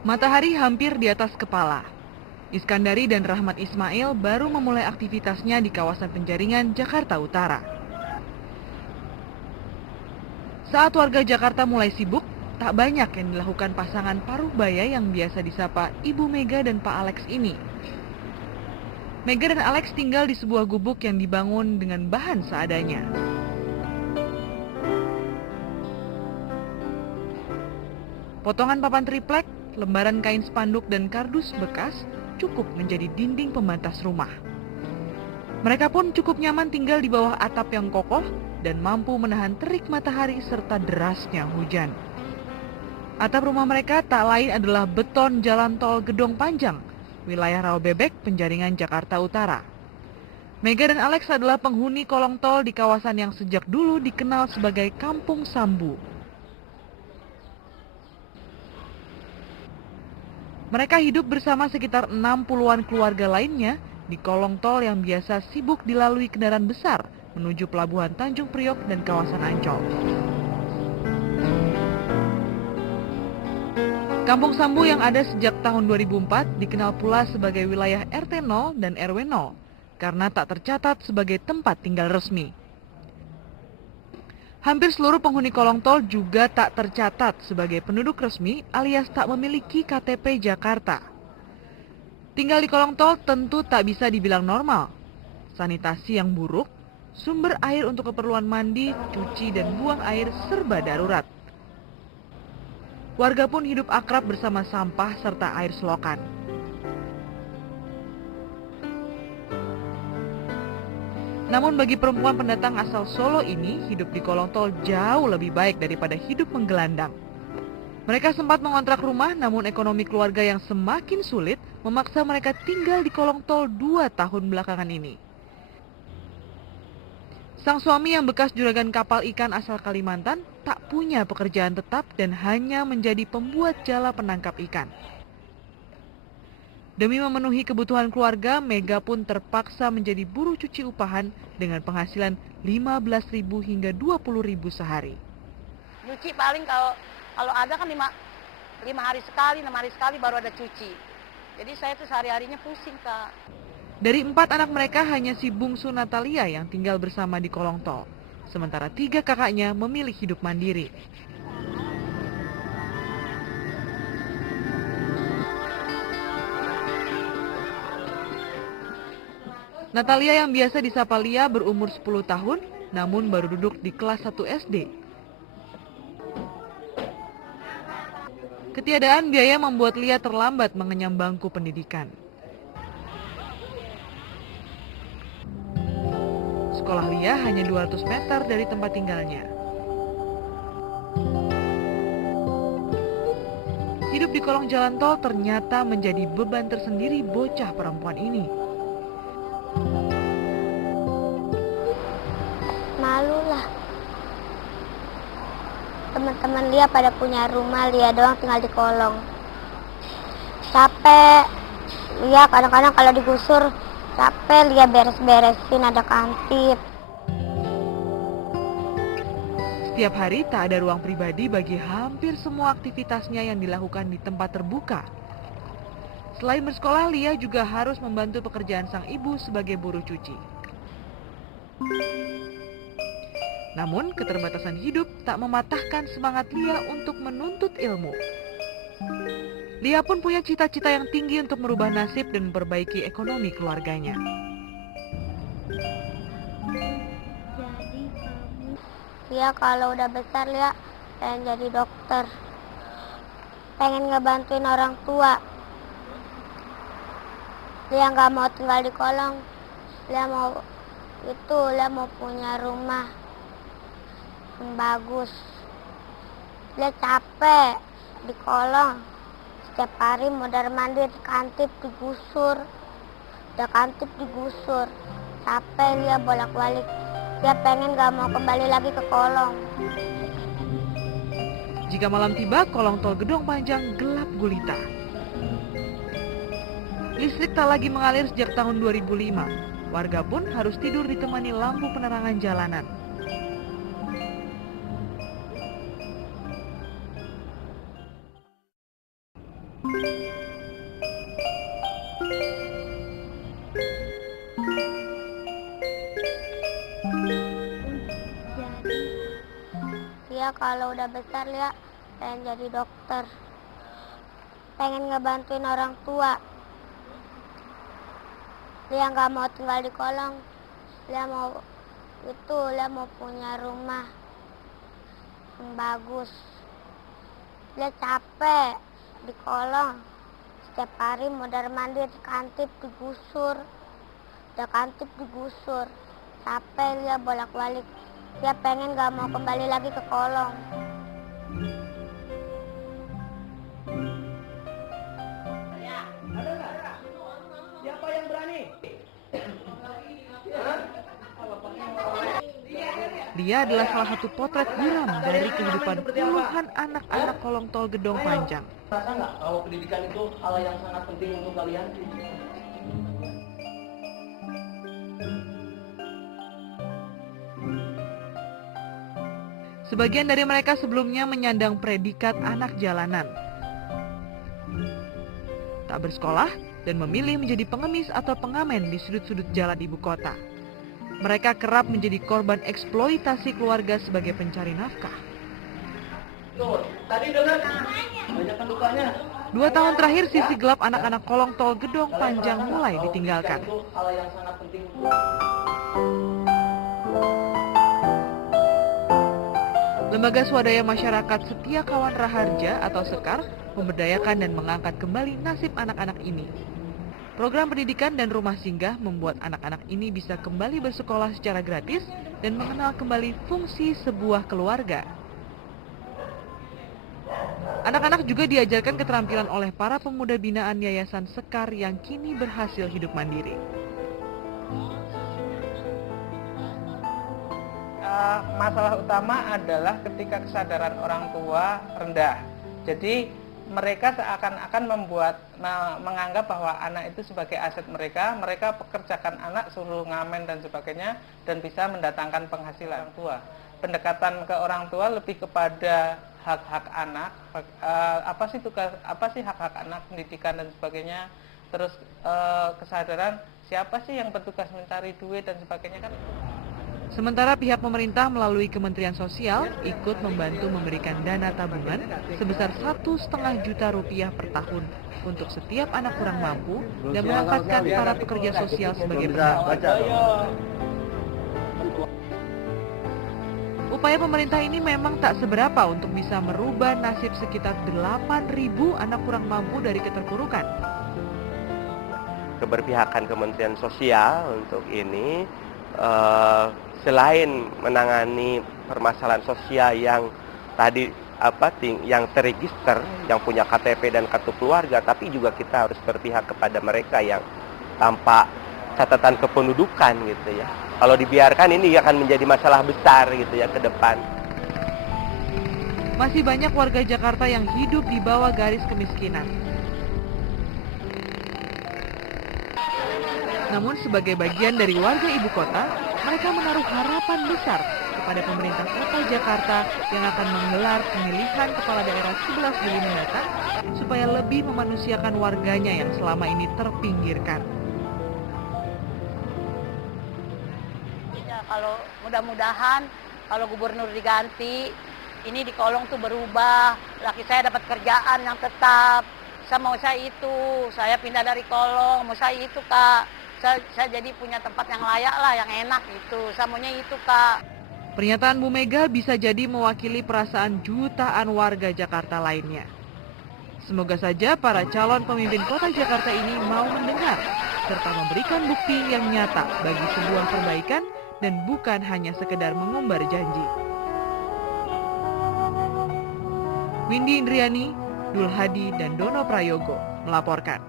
Matahari hampir di atas kepala. Iskandari dan Rahmat Ismail baru memulai aktivitasnya di kawasan Penjaringan, Jakarta Utara. Saat warga Jakarta mulai sibuk, tak banyak yang dilakukan pasangan paruh baya yang biasa disapa Ibu Mega dan Pak Alex ini. Mega dan Alex tinggal di sebuah gubuk yang dibangun dengan bahan seadanya. Potongan papan triplek, lembaran kain spanduk dan kardus bekas cukup menjadi dinding pembatas rumah. Mereka pun cukup nyaman tinggal di bawah atap yang kokoh dan mampu menahan terik matahari serta derasnya hujan. Atap rumah mereka tak lain adalah beton jalan tol Gedong Panjang, wilayah Rawabebek, Penjaringan, Jakarta Utara. Mega dan Alex adalah penghuni kolong tol di kawasan yang sejak dulu dikenal sebagai Kampung Sambu. Mereka hidup bersama sekitar 60-an keluarga lainnya di kolong tol yang biasa sibuk dilalui kendaraan besar menuju Pelabuhan Tanjung Priok dan kawasan Ancol. Kampung Sambu yang ada sejak tahun 2004 dikenal pula sebagai wilayah RT 0 dan RW 0 karena tak tercatat sebagai tempat tinggal resmi. Hampir seluruh penghuni kolong tol juga tak tercatat sebagai penduduk resmi alias tak memiliki KTP Jakarta. Tinggal di kolong tol tentu tak bisa dibilang normal. Sanitasi yang buruk, sumber air untuk keperluan mandi, cuci, dan buang air serba darurat. Warga pun hidup akrab bersama sampah serta air selokan. Namun bagi perempuan pendatang asal Solo ini, hidup di kolong tol jauh lebih baik daripada hidup menggelandang. Mereka sempat mengontrak rumah, namun ekonomi keluarga yang semakin sulit memaksa mereka tinggal di kolong tol 2 tahun belakangan ini. Sang suami yang bekas juragan kapal ikan asal Kalimantan tak punya pekerjaan tetap dan hanya menjadi pembuat jala penangkap ikan. Demi memenuhi kebutuhan keluarga, Mega pun terpaksa menjadi buruh cuci upahan dengan penghasilan 15.000 hingga 20.000 sehari. Cuci paling kalau ada kan 5 hari sekali, 6 hari sekali baru ada cuci. Jadi saya tuh sehari-harinya pusing, Kak. Dari 4 anak mereka hanya si bungsu Natalia yang tinggal bersama di kolong tol. Sementara 3 kakaknya memilih hidup mandiri. Natalia yang biasa disapa Lia berumur 10 tahun, namun baru duduk di kelas 1 SD. Ketiadaan biaya membuat Lia terlambat mengenyam bangku pendidikan. Sekolah Lia hanya 200 meter dari tempat tinggalnya. Hidup di kolong jalan tol ternyata menjadi beban tersendiri bocah perempuan ini. Malu lah. Teman-teman Lia pada punya rumah, Lia doang tinggal di kolong. Capek. Lia kadang-kadang kalau digusur capek, Lia beres-beresin, ada kantip. Setiap hari tak ada ruang pribadi bagi hampir semua aktivitasnya yang dilakukan di tempat terbuka. Selain bersekolah, Lia juga harus membantu pekerjaan sang ibu sebagai buruh cuci. Namun, keterbatasan hidup tak mematahkan semangat Lia untuk menuntut ilmu. Lia pun punya cita-cita yang tinggi untuk merubah nasib dan memperbaiki ekonomi keluarganya. Lia kalau udah besar, Lia pengen jadi dokter. Pengen ngebantuin orang tua. Lia nggak mau tinggal di kolong. Lia mau punya rumah yang bagus. Lia capek di kolong. Setiap hari mondar mandir, kantip digusur. Udah kantip digusur. Capek Lia bolak-balik. Dia pengen gak mau kembali lagi ke kolong. Jika malam tiba, kolong tol Gedong Panjang gelap gulita. Listrik tak lagi mengalir sejak tahun 2005. Warga pun harus tidur ditemani lampu penerangan jalanan. kalau udah besar Lia pengen jadi dokter. Pengen ngebantuin orang tua. Lia nggak mau tinggal di kolong. Lia mau punya rumah yang bagus. Lia capek di kolong. Setiap hari mondar-mandir, kantip digusur. Udah kantip digusur. Capek Lia bolak-balik. Lia pengen nggak mau kembali lagi ke kolong. Siapa yang berani? Dia adalah salah satu potret buram dari kehidupan puluhan anak-anak kolong tol Gedong Panjang. Rasa nggak kalau pendidikan itu hal yang sangat penting untuk kalian? Sebagian dari mereka sebelumnya menyandang predikat anak jalanan. Tak bersekolah dan memilih menjadi pengemis atau pengamen di sudut-sudut jalan ibu kota. Mereka kerap menjadi korban eksploitasi keluarga sebagai pencari nafkah. Tuh, tadi dengar banyak pendukanya. 2 tahun terakhir sisi gelap anak-anak kolong tol Gedong Panjang mulai ditinggalkan. Itu hal yang sangat penting. Lembaga Swadaya Masyarakat Setia Kawan Raharja atau Sekar memberdayakan dan mengangkat kembali nasib anak-anak ini. Program pendidikan dan rumah singgah membuat anak-anak ini bisa kembali bersekolah secara gratis dan mengenal kembali fungsi sebuah keluarga. Anak-anak juga diajarkan keterampilan oleh para pemuda binaan Yayasan Sekar yang kini berhasil hidup mandiri. Masalah utama adalah ketika kesadaran orang tua rendah. Jadi mereka seakan-akan menganggap bahwa anak itu sebagai aset mereka pekerjakan anak, suruh ngamen dan sebagainya, dan bisa mendatangkan penghasilan orang tua. Pendekatan ke orang tua lebih kepada hak-hak anak, apa sih hak-hak anak, pendidikan dan sebagainya, terus kesadaran siapa sih yang bertugas mencari duit dan sebagainya kan. Sementara pihak pemerintah melalui Kementerian Sosial ikut membantu memberikan dana tabungan sebesar 1,5 juta rupiah per tahun untuk setiap anak kurang mampu dan menempatkan para pekerja sosial sebagai pendamping. Upaya pemerintah ini memang tak seberapa untuk bisa merubah nasib sekitar 8.000 anak kurang mampu dari keterpurukan. Keberpihakan Kementerian Sosial untuk ini selain menangani permasalahan sosial yang tadi yang terregister, yang punya KTP dan kartu keluarga, tapi juga kita harus berpihak kepada mereka yang tanpa catatan kependudukan gitu ya. Kalau dibiarkan ini akan menjadi masalah besar gitu ya ke depan. Masih banyak warga Jakarta yang hidup di bawah garis kemiskinan. Namun sebagai bagian dari warga ibu kota, mereka menaruh harapan besar kepada pemerintah kota Jakarta yang akan menggelar pemilihan kepala daerah 11 Juli mendatang supaya lebih memanusiakan warganya yang selama ini terpinggirkan. Ya, kalau mudah-mudahan kalau gubernur diganti, ini di kolong tuh berubah, laki saya dapat kerjaan yang tetap. Saya pindah dari kolong, mau saya itu Kak. Saya jadi punya tempat yang layak lah, yang enak gitu. Saya maunya itu Kak. Pernyataan Bu Mega bisa jadi mewakili perasaan jutaan warga Jakarta lainnya. Semoga saja para calon pemimpin kota Jakarta ini mau mendengar serta memberikan bukti yang nyata bagi sebuah perbaikan dan bukan hanya sekedar mengumbar janji. Windy Indriani, Dul Hadi, dan Dono Prayogo melaporkan.